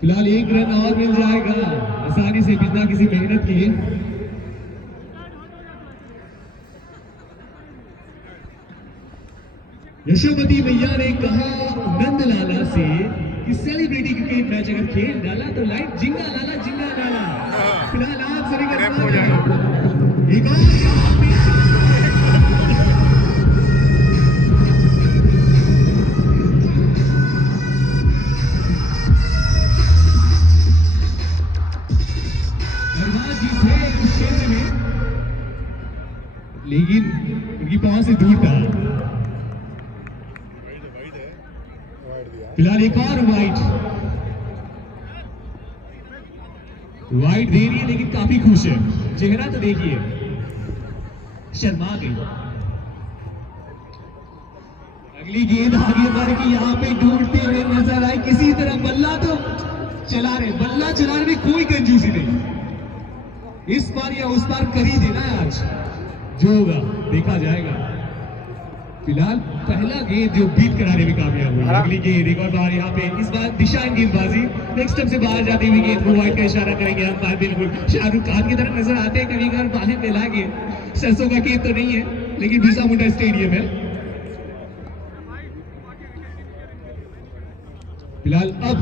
फिलहाल एक रन और मिल जाएगा आसानी से बिना किसी मेहनत के। यशोमती मैया ने कहा नंदलाला से कि सेलिब्रिटी क्रिकेट मैच अगर खेल डाला तो लाइट जिंगा लाला जिंगा लाला। फिलहाल आप सभी का एक और लेकिन उनकी पहुंच से दूर था। फिलहाल एक और वाइट दे रही है लेकिन काफी खुश है, चेहरा तो देखिए शर्मा गई। अगली गेंद आगे बढ़ के यहाँ पे ढूंढते हुए नजर आए, किसी तरह बल्ला तो चला रहे में कोई कंजूसी नहीं। इस बार या उस बार कर ही देना है, आज जो होगा देखा जाएगा। फिलहाल पहला गेंद जो बीट कराने में कामयाब हुई। अगली गेंद एक और बार यहाँ पे, इस बार दिशाहीन गेंदबाजी, नेक्स्ट स्टंप से बाहर जाती हुई गेंद को वाइड का इशारा करेंगे अंपायर। बिल्कुल शाहरुख खान की तरह नजर आते हैं कभी कभार, बाहें फैला के। सरसों का खेत तो नहीं है लेकिन बिरसा मुंडा स्टेडियम है। फिलहाल अब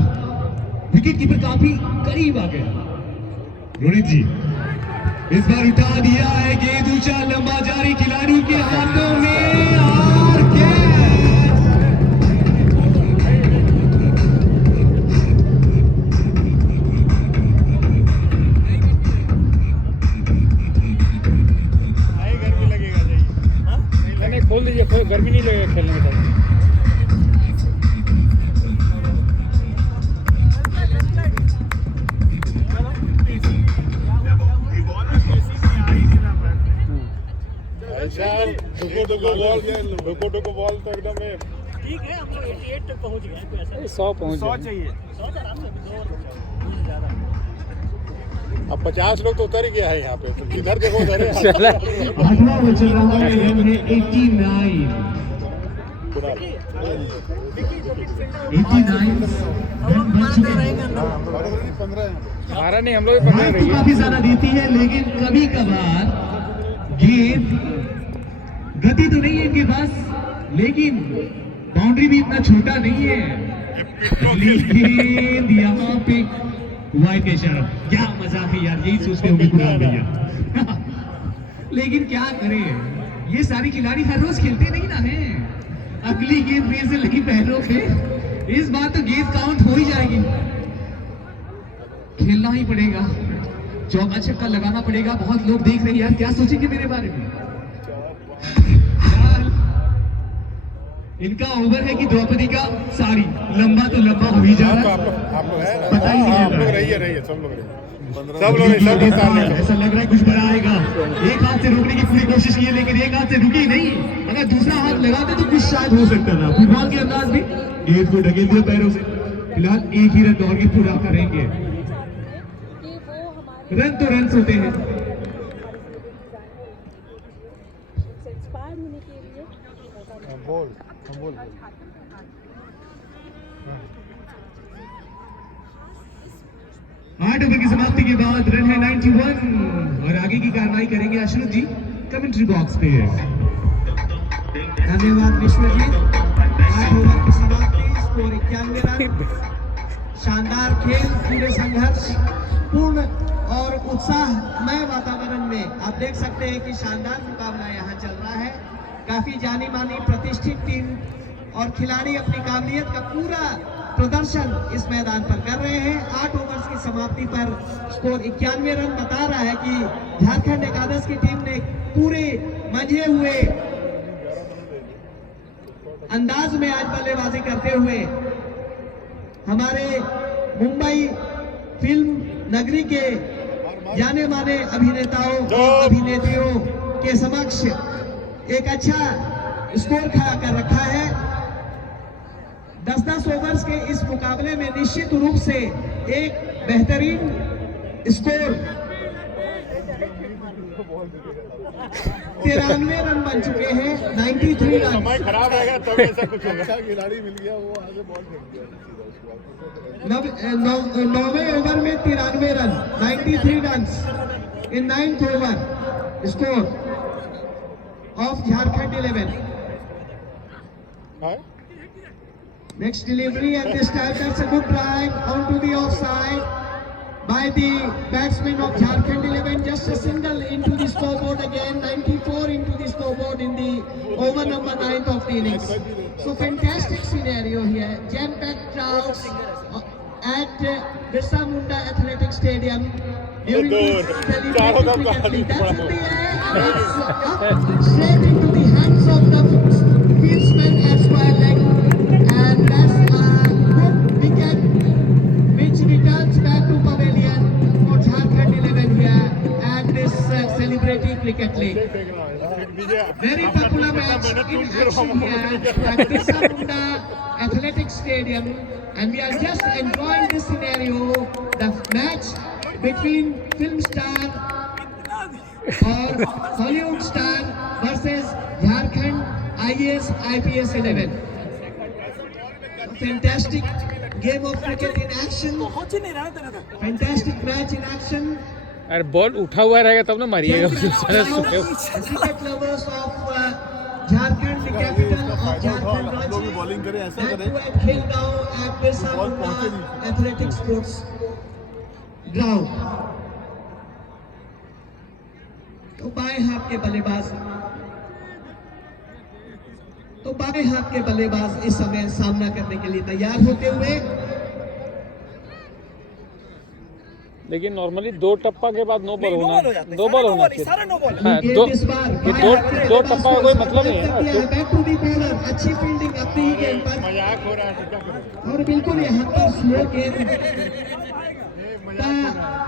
विकेट कीपर काफी करीब आ गया। रोनित जी इस बार उठा दिया है, गेंद ऊंचा लंबा जारी खिलाड़ी के हाथों में और गर्मी लगेगा नहीं, खोल दीजिए, गर्मी नहीं लगेगा खेलने में। बॉल तो एकदम ठीक है, हम लोग 88 तक पहुंच गए, 100 चाहिए। अब 50 लोग तो उतर ही गया है यहाँ पे, तो किधर देखो उधर आठवां वो चल रहा है, रन है 89। हमारा नहीं, हम लोग काफी ज्यादा देती है लेकिन कभी कभार गेंद गति तो नहीं है इनके पास, लेकिन बाउंड्री भी इतना छोटा नहीं है। गेंद यहाँ पे वाइड का इशारा, क्या मजाक है यार, यही सोचते होंगे कुणाल भैया। लेकिन क्या करें, ये सारी खिलाड़ी हर रोज खेलते नहीं ना है। अगली गेंद में से लगी पहलों पे, इस बार तो गेंद काउंट हो ही जाएगी। खेलना ही पड़ेगा, चौका छक्का लगाना पड़ेगा। बहुत लोग देख रहे हैं यार, क्या सोचेंगे मेरे बारे में। इनका ओवर है कि द्रौपदी का साड़ी लंबा तो लंबा हो ही जा रहा है, पता ही नहीं चल रहा है। सब लोग ऐसा लग रहा है कुछ बड़ा आएगा। एक हाथ से रोकने की पूरी कोशिश की है लेकिन एक हाथ से रुकी नहीं। अगर दूसरा हाथ लगाते तो कुछ शायद हो सकता था। फुटबॉल के अंदाज भी गेंद को ढकेल दिया पैरों से। फिलहाल एक ही रन दौड़ के पूरा करेंगे। रन तो रन होते हैं। बोल 8 ओवर की समाप्ति के बाद रन है 91 और आगे की कार्रवाई करेंगे अशरफ जी कमेंट्री बॉक्स पे। धन्यवाद विश्वजीत। 8 ओवर की समाप्ति, स्कोर 91 रन। शानदार खेल, पूरे संघर्ष पूर्ण और उत्साहमय वातावरण में आप देख सकते हैं कि शानदार मुकाबला यहाँ चल रहा है। काफी जानी मानी प्रतिष्ठित टीम और खिलाड़ी अपनी काबिलियत का पूरा प्रदर्शन इस मैदान पर कर रहे हैं। 8 ओवर्स की समाप्ति पर स्कोर 91 रन बता रहा है कि झारखंड एकादश की टीम ने पूरे मंझे हुए अंदाज में आज बल्लेबाजी करते हुए हमारे मुंबई फिल्म नगरी के जाने माने अभिनेताओं और अभिनेत्रियों के समक्ष एक अच्छा स्कोर खड़ा कर रखा है। 10-10 ओवर्स के इस मुकाबले में निश्चित रूप से एक बेहतरीन स्कोर 93 रन बन चुके हैं। 93 रन। समय खराब रहेगा तब ऐसा कुछ होगा। खिलाड़ी मिल गया, वो आगे बॉल फेंक दिया। नौवें ओवर में 93 run, 93 run in 9th over score of Jharkhand 11. Next delivery, and this time that's a good drive onto the offside by the batsman of Jharkhand 11. Just a single into the scoreboard again, 94 into the scoreboard in the over number 9th of the innings. So fantastic scenario here, jam-packed crowds at Birsa Munda Athletic Stadium during this celebrated cricket league. That's in the air, and it's up straight into the hands of the fieldsman at square leg, and that's a good wicket which returns back to pavilion for Jharkhand 11 here at this celebrating cricket league. Very popular match in action here at Birsa Munda Athletic Stadium, and we are just enjoying this scenario, the match between film star or Hollywood star versus Jharkhand IAS IPS 11. Fantastic game of cricket in action, fantastic match in action. अरे ball उठा हुआ रहेगा तब ना मारिएगा. Cricket lovers of Jharkhand, the capital of Jharkhand, Ranchi, and to at Khelgaon at Birsa Munda Athletic Sports Ground. तो बाएं हाथ के बल्लेबाज इस समय सामना करने के लिए तैयार होते हुए. लेकिन नॉर्मली 2 टप्पा के बाद नो बॉल होना, 2 बॉल होना चाहिए. हाँ, दो टप्पा का कोई मतलब नहीं है ना. बैक टू दी बॉलर, अच्छी फील्डिंग अपनी ही गेंद पर, और बिल्कुल यहाँ पर स्लो गेंद का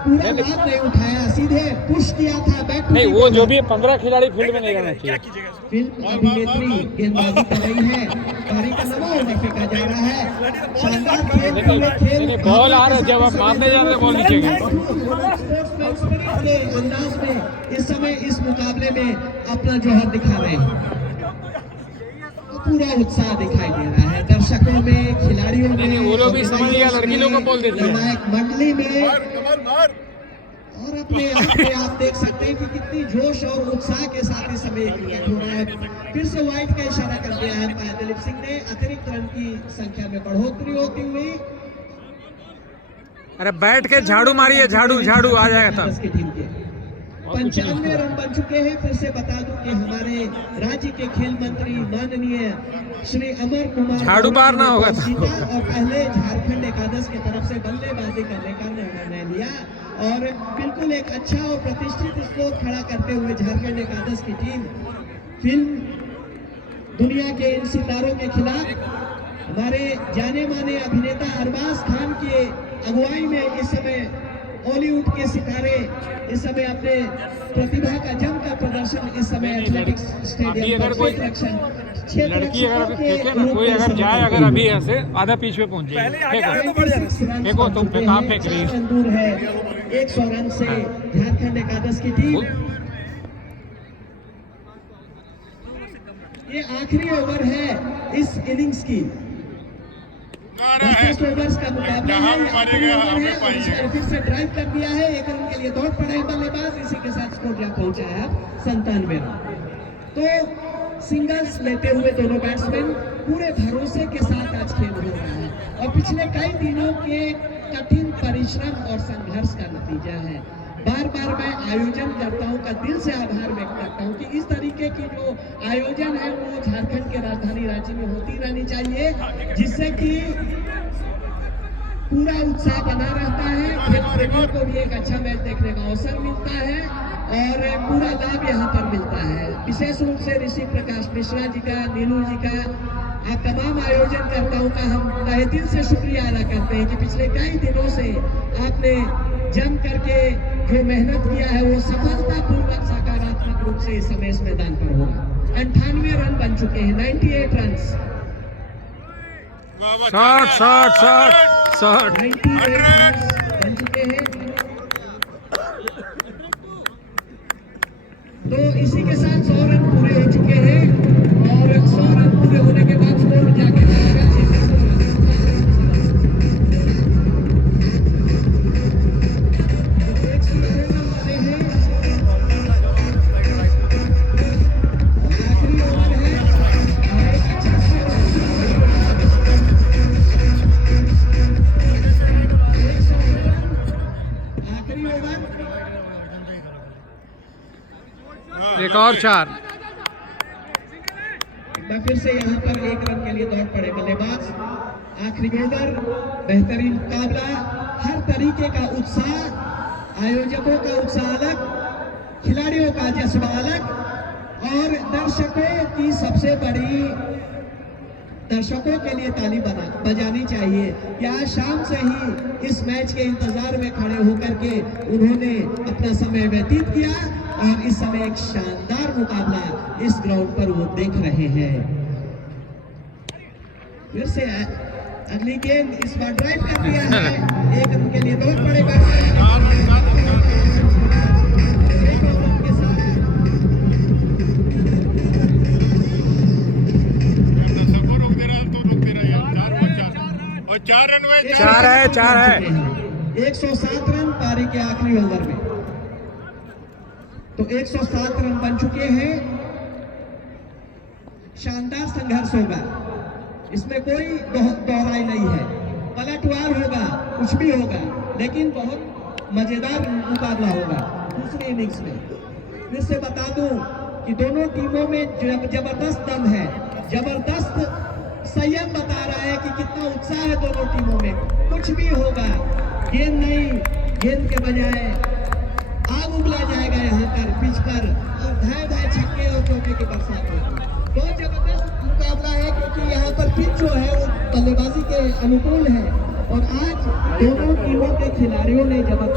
पूरा लाभ नहीं उठाया, सीधे पुश किया था बैक टू नहीं, वो जो भी 15 खिलाड़ी फील्ड में नहीं रहना चाहिए. फिल्म अभिनेत्री गेंदबाजी कर रही है, पारी का नवा ओवर फेंका जा रहा है. शानदार खेल बॉल आ रहा है, जब आप मारने जा रहे हैं बॉल नीचे गई. के अंदाज में इस समय इस मुकाबले में अपना जौहर दिखा रहे हैं. पूरा उत्साह दिखाई दे रहा है दर्शकों में, खिलाड़ियों में, वो लोग भी समझ गया, लड़की लोग को बोल देती है मंडली में, और अपने आप में आप देख सकते हैं कि कितनी जोश और उत्साह के साथ इस समय क्रिकेट हो रहा है. फिर से वाइड का इशारा कर दिया है दिलीप सिंह ने. अतिरिक्त रन की संख्या में बढ़ोतरी होती हुई. अरे बैठ के झाड़ू मारिए, झाड़ू आ जाएगा तब. 95 रन बन चुके हैं. फिर से बता दूं कि हमारे राज्य के खेल मंत्री माननीय श्री अमर कुमार झाड़ू मारना होगा था. और पहले झारखंड एकादश की तरफ से बल्लेबाजी करने का निर्णय लिया, और बिल्कुल एक अच्छा और प्रतिष्ठित स्कोर खड़ा करते हुए झारखंड एकादश की टीम फिल्म दुनिया के इन सितारों के खिलाफ हमारे जाने माने अभिनेता अरबाज खान की अगुवाई में इस समय बॉलीवुड के सितारे इस समय अपने प्रतिभा का जमकर प्रदर्शन इस समय एथलेटिक्स स्टेडियम पर लड़की अगर फेंके ना, कोई अगर जाए अगर अभी ऐसे आधा पीछे पे पहुंच जाएगी. फेंको तुम पे कहाँ फेंक रही है. 100 रन से झारखंड एकादश की टीम. ये आखिरी ओवर है इस इनिंग्स की. 10 ओवर्स का मुकाबला है, आखिरी ओवर है, और इसने फिर से ड्राइव कर दिया है. 1 रन के लिए दौड़ पड़े बल्लेबाज. इसी के साथ स्कोर जहाँ पहुंचा है 97 रन. तो सिंगल्स लेते हुए दोनों बैट्समैन पूरे भरोसे के साथ आज खेल हो रहा है, और पिछले कई दिनों के कठिन परिश्रम और संघर्ष का नतीजा है. बार बार मैं आयोजन करताओं का दिल से आभार व्यक्त करता हूं कि इस तरीके की जो आयोजन है वो झारखंड के राजधानी रांची में होती रहनी चाहिए, जिससे कि पूरा उत्साह बना रहता है. खेल प्रेमियों को भी एक अच्छा मैच देखने का अवसर मिलता है, और पूरा लाभ यहाँ पर मिलता है. विशेष रूप से ऋषि प्रकाश मिश्रा जी का, नीलू जी का, आप तमाम आयोजनकर्ताओं का हम तहे दिल से शुक्रिया अदा करते हैं कि पिछले कई दिनों से आपने जम करके जो मेहनत किया है वो सफलतापूर्वक सकारात्मक रूप से इस समय इस मैदान पर होगा. 98 रन बन चुके हैं, 98 रन. 98 रन बन चुके हैं. तो इसी के साथ 100 रन पूरे हो चुके हैं, और 100 रन पूरे होने के बाद स्कोर जाके एक और 4। फिर से यहाँ पर 1 रन के लिए दौड़ पड़े बल्लेबाज। आखिरी ओवर, बेहतरीन मुकाबला, हर तरीके का उत्साह, आयोजकों का उत्साह अलग, खिलाड़ियों का जज्बा अलग और दर्शकों की सबसे बड़ी, दर्शकों के लिए ताली बजानी चाहिए कि आज शाम से ही इस मैच के इंतजार में खड़े होकर के उन्होंने अपना समय व्यतीत किया और इस समय एक शानदार मुकाबला इस ग्राउंड पर वो देख रहे हैं। फिर से अगली गेंद इस बार ड्राइव कर दिया है, 1 रन के लिए दौड़ पड़े बैट्समैन के साथ। और 4 रन हुए, 4 है 107 रन पारी के आखिरी ओवर में, तो 107 रन बन चुके हैं। शानदार संघर्ष होगा, इसमें कोई दोहराई नहीं है, पलटवार होगा, कुछ भी होगा, लेकिन बहुत मजेदार मुकाबला होगा दूसरी इनिंग्स में। फिर से बता दूं कि दोनों टीमों में जबरदस्त दम है, जबरदस्त संयम बता रहा है कि कितना उत्साह है दोनों टीमों में। कुछ भी होगा, गेंद नहीं, गेंद के बजाय आग उगला जाएगा यहाँ पर पिच पर, और धाए धाए छक्के और चौके की बरसात होगी। बहुत जबरदस्त मुकाबला है क्योंकि यहाँ पर पिच जो है वो बल्लेबाजी के अनुकूल है और आज दोनों टीमों के खिलाड़ियों ने जबरदस्त